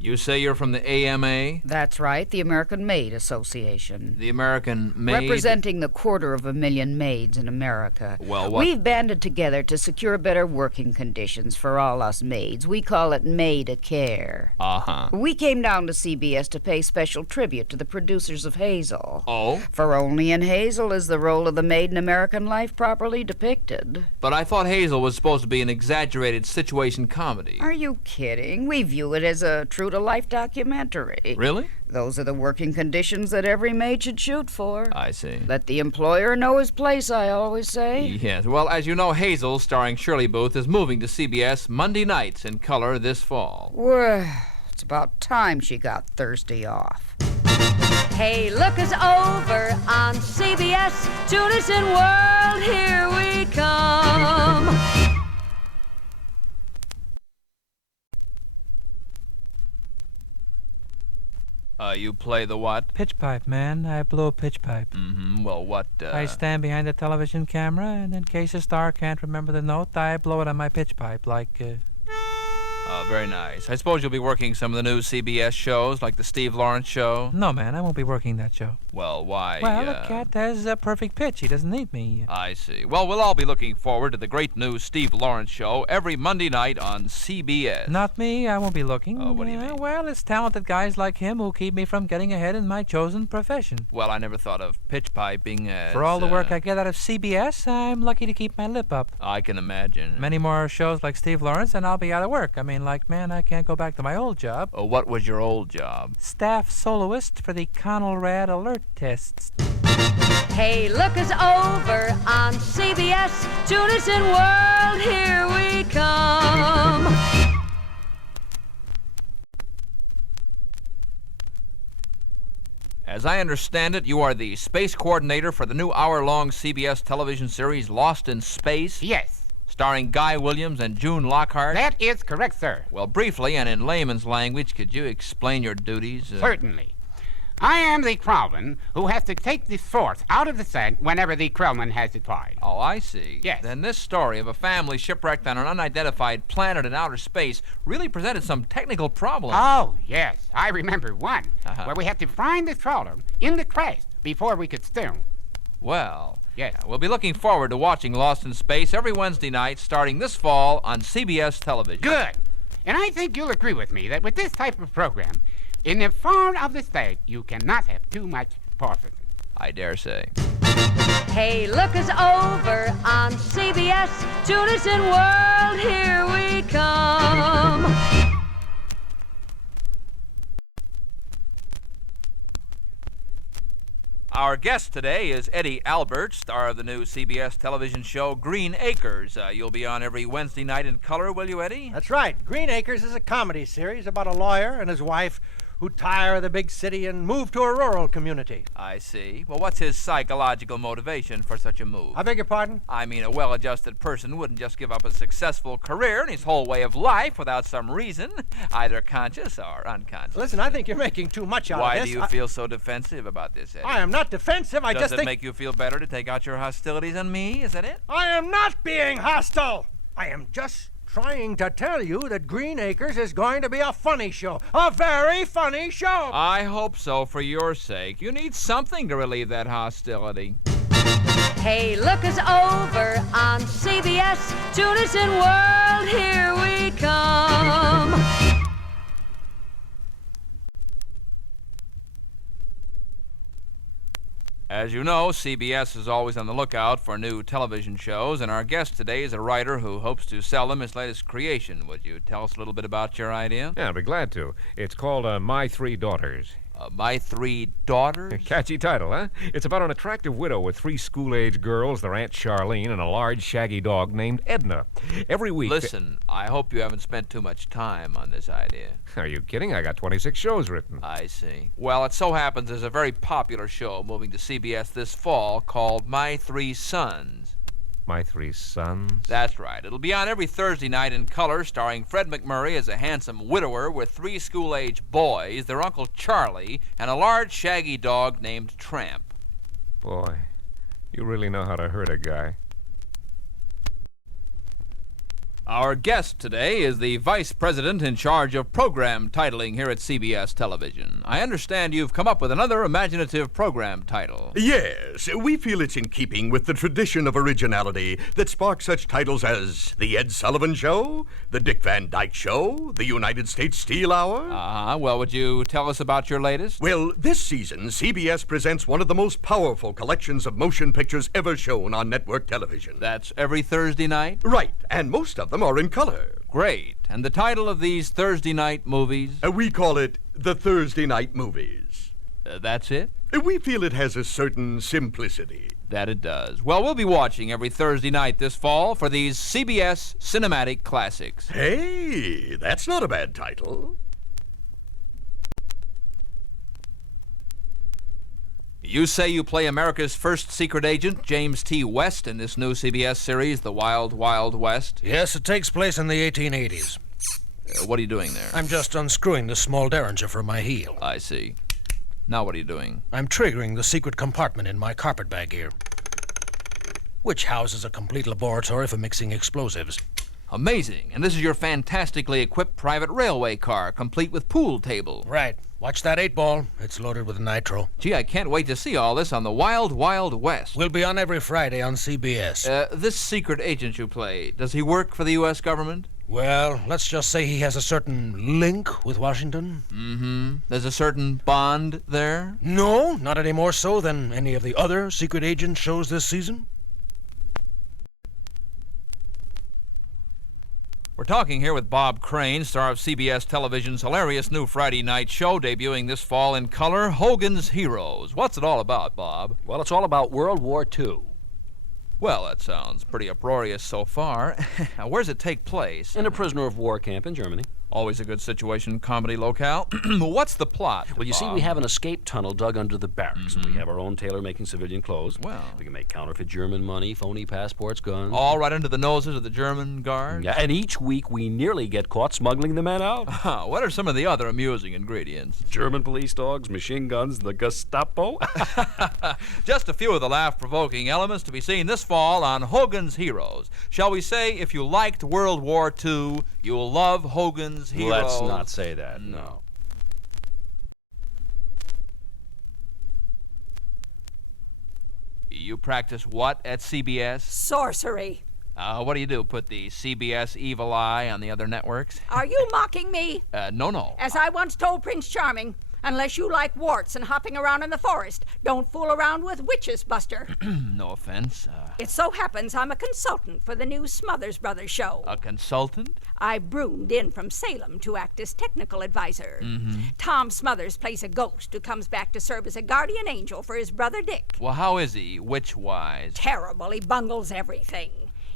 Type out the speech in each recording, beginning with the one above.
You say you're from the AMA? That's right, the American Maid Association. The American Maid? Representing the 250,000 maids in America. Well, what? We've banded together to secure better working conditions for all us maids. We call it Maid-a-Care. Uh-huh. We came down to CBS to pay special tribute to the producers of Hazel. Oh? For only in Hazel is the role of the maid in American life properly depicted. But I thought Hazel was supposed to be an exaggerated situation comedy. Are you kidding? We view it as a true-to-life documentary. Really? Those are the working conditions that every maid should shoot for. I see. Let the employer know his place, I always say. Yes. Well, as you know, Hazel, starring Shirley Booth, is moving to CBS Monday nights in color this fall. Well, it's about time she got Thursday off. Hey, look us over on CBS. Tune us in, world, here we come. You play the what? Pitch pipe, man. I blow a pitch pipe. Mm-hmm. Well, what, I stand behind the television camera, and in case a star can't remember the note, I blow it on my pitch pipe, like, very nice. I suppose you'll be working some of the new CBS shows, like the Steve Lawrence Show? No, man, I won't be working that show. Well, why? Well, the cat has a perfect pitch. He doesn't need me. I see. Well, we'll all be looking forward to the great new Steve Lawrence Show every Monday night on CBS. Not me. I won't be looking. Oh, what do you mean? Well, it's talented guys like him who keep me from getting ahead in my chosen profession. Well, I never thought of pitch piping as... For all the work I get out of CBS, I'm lucky to keep my lip up. I can imagine. Many more shows like Steve Lawrence, and I'll be out of work. I mean, like, man, I can't go back to my old job. Oh, what was your old job? Staff soloist for the Conelrad alert tests. Hey, look us over on CBS. Tune us in, world, here we come. As I understand it, you are the space coordinator for the new hour-long CBS television series Lost in Space? Yes. Starring Guy Williams and June Lockhart? That is correct, sir. Well, briefly and in layman's language, could you explain your duties? Certainly. I am the Krellman who has to take the source out of the set whenever the Krellman has deployed. Oh, I see. Yes. Then this story of a family shipwrecked on an unidentified planet in outer space really presented some technical problems. Oh, yes. I remember one Uh-huh. where we had to find the trawler in the crash before we could steer. Well, Yes. we'll be looking forward to watching Lost in Space every Wednesday night starting this fall on CBS television. Good. And I think you'll agree with me that with this type of program, in the form of the state, you cannot have too much profit. I dare say. Hey, look us over on CBS. Tune us in, world, here we come. Our guest today is Eddie Albert, star of the new CBS television show Green Acres. You'll be on every Wednesday night in color, will you, Eddie? That's right. Green Acres is a comedy series about a lawyer and his wife who tire of the big city and move to a rural community. I see. Well, what's his psychological motivation for such a move? I beg your pardon? I mean, a well-adjusted person wouldn't just give up a successful career and his whole way of life without some reason, either conscious or unconscious. Listen, I think you're making too much out Why of this. do you feel so defensive about this, Eddie? I am not defensive. I Does just it think... make you feel better to take out your hostilities on me? Is that it? I am not being hostile. I am just trying to tell you that Green Acres is going to be a funny show. A very funny show. I hope so, for your sake. You need something to relieve that hostility. Hey, look us over on CBS. Tune us in, world, here we come. As you know, CBS is always on the lookout for new television shows, and our guest today is a writer who hopes to sell them his latest creation. Would you tell us a little bit about your idea? Yeah, I'd be glad to. It's called My Three Daughters. My Three Daughters? Catchy title, huh? It's about an attractive widow with 3 school-age girls, their Aunt Charlene, and a large, shaggy dog named Edna. Every week... Listen, I hope you haven't spent too much time on this idea. Are you kidding? I got 26 shows written. I see. Well, it so happens there's a very popular show moving to CBS this fall called My Three Sons. My Three Sons? That's right. It'll be on every Thursday night in color, starring Fred McMurray as a handsome widower with 3 school-age boys, their Uncle Charlie, and a large, shaggy dog named Tramp. Boy, you really know how to hurt a guy. Our guest today is the vice president in charge of program titling here at CBS Television. I understand you've come up with another imaginative program title. Yes, we feel it's in keeping with the tradition of originality that sparks such titles as The Ed Sullivan Show, The Dick Van Dyke Show, The United States Steel Hour. Well, would you tell us about your latest? Well, this season, CBS presents one of the most powerful collections of motion pictures ever shown on network television. That's every Thursday night? Right, and most of them are in color. Great. And the title of these Thursday night movies? We call it the Thursday Night Movies. That's it? We feel it has a certain simplicity. That it does. Well, we'll be watching every Thursday night this fall for these CBS Cinematic Classics. Hey, that's not a bad title. You say you play America's first secret agent, James T. West, in this new CBS series, The Wild, Wild West. Yes, it takes place in the 1880s. What are you doing there? I'm just unscrewing the small derringer from my heel. I see. Now what are you doing? I'm triggering the secret compartment in my carpetbag here, which houses a complete laboratory for mixing explosives. Amazing. And this is your fantastically equipped private railway car, complete with pool table. Right. Watch that 8-ball. It's loaded with nitro. Gee, I can't wait to see all this on The Wild, Wild West. We'll be on every Friday on CBS. This secret agent you play, does he work for the U.S. government? Well, let's just say he has a certain link with Washington. Mm-hmm. There's a certain bond there? No, not any more so than any of the other secret agent shows this season. We're talking here with Bob Crane, star of CBS Television's hilarious new Friday night show debuting this fall in color, Hogans Heroes. What's it all about, Bob? Well, it's all about World War II. Well, that sounds pretty uproarious so far. Where does it take place? In a prisoner of war camp in Germany. Always a good situation comedy locale. What's the plot? Well, you see, we have an escape tunnel dug under the barracks. We have our own tailor making civilian clothes. Well. We can make counterfeit German money, phony passports, guns. All right under the noses of the German guards? Yeah, and each week we nearly get caught smuggling the men out. What are some of the other amusing ingredients? German police dogs, machine guns, the Gestapo. Just a few of the laugh-provoking elements to be seen this fall on Hogans Heroes. Shall we say, if you liked World War II, you'll love Hogans Heroes? Let's not say that, no. You practice what at CBS? Sorcery. What do you do? Put the CBS evil eye on the other networks? Are you mocking me? No. As I once told Prince Charming, unless you like warts and hopping around in the forest, don't fool around with witches, Buster. No offense. It so happens I'm a consultant for the new Smothers Brothers show. A consultant? I broomed in from Salem to act as technical advisor. Tom Smothers plays a ghost who comes back to serve as a guardian angel for his brother Dick. Well, how is he, witch-wise? Terrible. He bungles everything.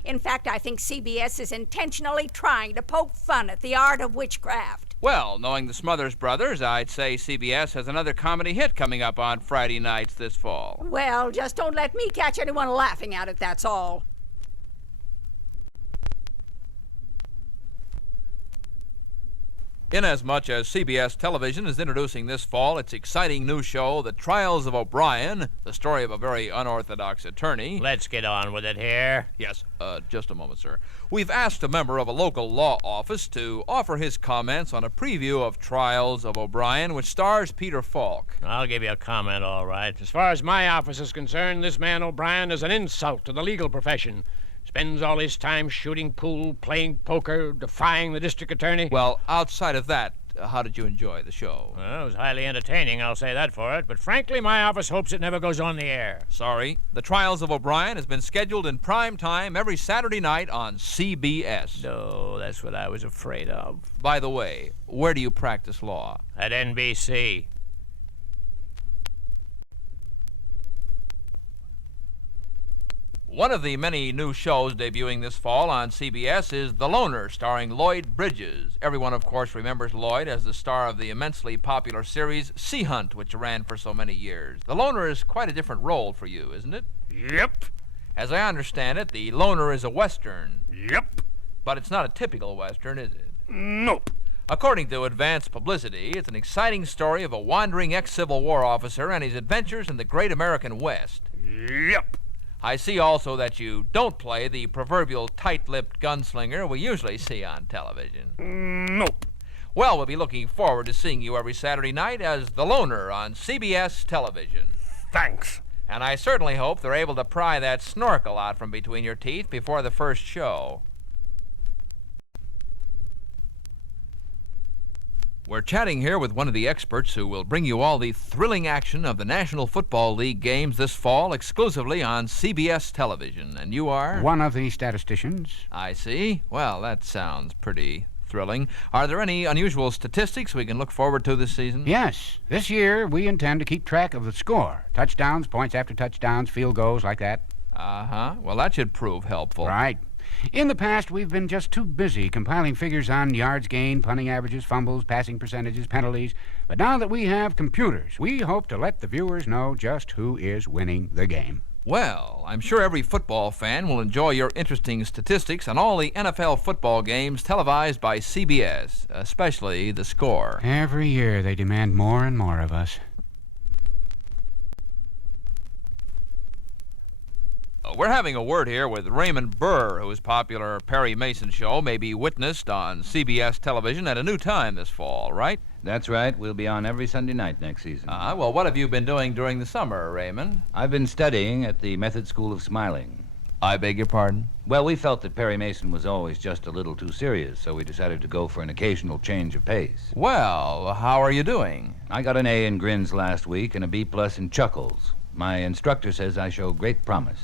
In fact, I think CBS is intentionally trying to poke fun at the art of witchcraft. Well, knowing the Smothers Brothers, I'd say CBS has another comedy hit coming up on Friday nights this fall. Well, just don't let me catch anyone laughing at it, that's all. Inasmuch as CBS Television is introducing this fall its exciting new show, The Trials of OBrien, the story of a very unorthodox attorney. Let's get on with it here. Yes, just a moment, sir. We've asked a member of a local law office to offer his comments on a preview of Trials of OBrien, which stars Peter Falk. I'll give you a comment, all right. As far as my office is concerned, this man O'Brien is an insult to the legal profession. Spends all his time shooting pool, playing poker, defying the district attorney. Well, outside of that, how did you enjoy the show? Well, it was highly entertaining, I'll say that for it. But frankly, my office hopes it never goes on the air. Sorry. The Trials of OBrien has been scheduled in prime time every Saturday night on CBS. No, that's what I was afraid of. By the way, where do you practice law? At NBC. One of the many new shows debuting this fall on CBS is The Loner, starring Lloyd Bridges. Everyone, of course, remembers Lloyd as the star of the immensely popular series Sea Hunt, which ran for so many years. The Loner is quite a different role for you, isn't it? Yep. As I understand it, The Loner is a Western. Yep. But it's not a typical Western, is it? Nope. According to advance publicity, it's an exciting story of a wandering ex-Civil War officer and his adventures in the great American West. Yep. I see also that you don't play the proverbial tight-lipped gunslinger we usually see on television. Nope. Well, we'll be looking forward to seeing you every Saturday night as the loner on CBS television. Thanks. And I certainly hope they're able to pry that snorkel out from between your teeth before the first show. We're chatting here with one of the experts who will bring you all the thrilling action of the National Football League games this fall exclusively on CBS television. And you are? One of the statisticians. I see. Well, that sounds pretty thrilling. Are there any unusual statistics we can look forward to this season? Yes. This year, we intend to keep track of the score. Touchdowns, points after touchdowns, field goals, like that. Uh-huh. Well, that should prove helpful. Right. In the past, we've been just too busy compiling figures on yards gained, punting averages, fumbles, passing percentages, penalties. But now that we have computers, we hope to let the viewers know just who is winning the game. Well, I'm sure every football fan will enjoy your interesting statistics on all the NFL football games televised by CBS, especially the score. Every year, they demand more and more of us. We're having a word here with Raymond Burr, whose popular Perry Mason show may be witnessed on CBS television at a new time this fall, right? That's right. We'll be on every Sunday night next season. Well, what have you been doing during the summer, Raymond? I've been studying at the Method School of Smiling. I beg your pardon? Well, we felt that Perry Mason was always just a little too serious, so we decided to go for an occasional change of pace. Well, how are you doing? I got an A in grins last week and a B+ in chuckles. My instructor says I show great promise.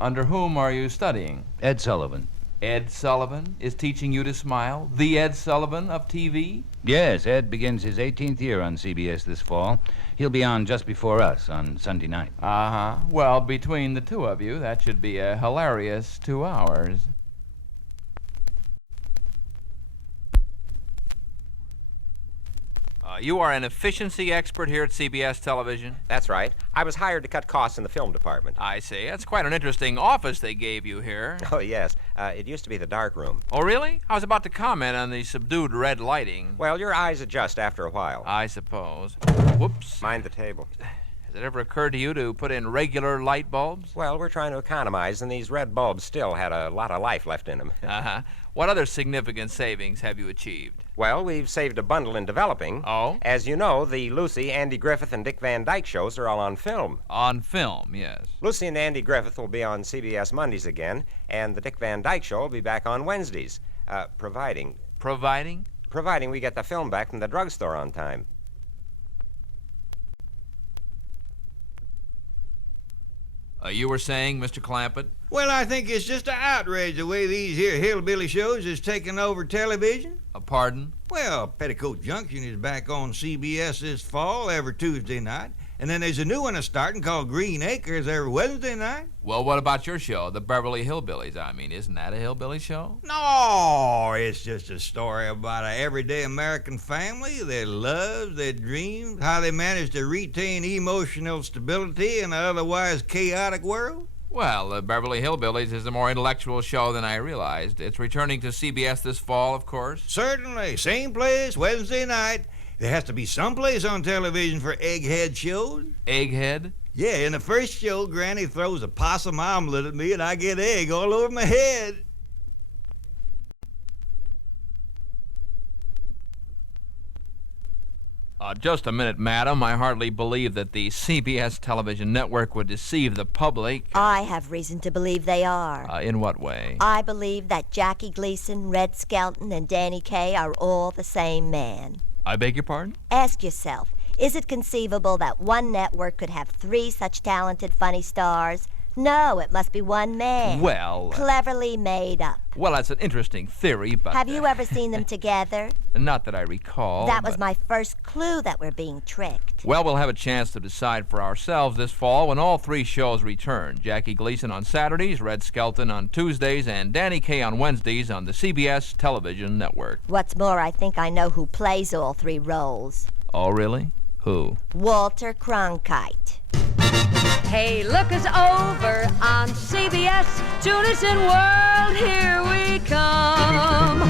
Under whom are you studying? Ed Sullivan. Ed Sullivan is teaching you to smile? The Ed Sullivan of TV? Yes, Ed begins his 18th year on CBS this fall. He'll be on just before us on Sunday night. Uh-huh. Well, between the two of you, that should be a hilarious 2 hours. You are an efficiency expert here at CBS Television? That's right. I was hired to cut costs in the film department. I see. That's quite an interesting office they gave you here. Oh, yes. It used to be the dark room. Oh, really? I was about to comment on the subdued red lighting. Well, your eyes adjust after a while. I suppose. Whoops. Mind the table. Has it ever occurred to you to put in regular light bulbs? Well, we're trying to economize, and these red bulbs still had a lot of life left in them. Uh-huh. What other significant savings have you achieved? Well, we've saved a bundle in developing. Oh? As you know, the Lucy, Andy Griffith, and Dick Van Dyke shows are all on film. On film, yes. Lucy and Andy Griffith will be on CBS Mondays again, and the Dick Van Dyke show will be back on Wednesdays, providing... Providing? Providing we get the film back from the drugstore on time. You were saying, Mr. Clampett? Well, I think it's just an outrage the way these here Hillbilly Shows is taking over television. Pardon? Well, Petticoat Junction is back on CBS this fall every Tuesday night. And then there's a new one starting called Green Acres every Wednesday night. Well, what about your show, the Beverly Hillbillies? I mean, isn't that a hillbilly show? No, it's just a story about an everyday American family, their loves, their dreams, how they manage to retain emotional stability in an otherwise chaotic world. Well, the Beverly Hillbillies is a more intellectual show than I realized. It's returning to CBS this fall, of course. Certainly. Same place, Wednesday night. There has to be some place on television for egghead shows. Egghead? Yeah, in the first show, Granny throws a possum omelet at me and I get egg all over my head. Just a minute, madam. I hardly believe that the CBS television network would deceive the public. I have reason to believe they are. In what way? I believe that Jackie Gleason, Red Skelton, and Danny Kaye are all the same man. I beg your pardon? Ask yourself, is it conceivable that one network could have 3 such talented, funny stars? No, it must be one man. Well... Cleverly made up. Well, that's an interesting theory, but... Have you ever seen them together? Not that I recall. That was my first clue that we're being tricked. Well, we'll have a chance to decide for ourselves this fall when all 3 shows return. Jackie Gleason on Saturdays, Red Skelton on Tuesdays, and Danny Kaye on Wednesdays on the CBS television network. What's more, I think I know who plays all 3 roles. Oh, really? Who? Walter Cronkite. Hey, look us over on CBS. Tune us in, world, here we come.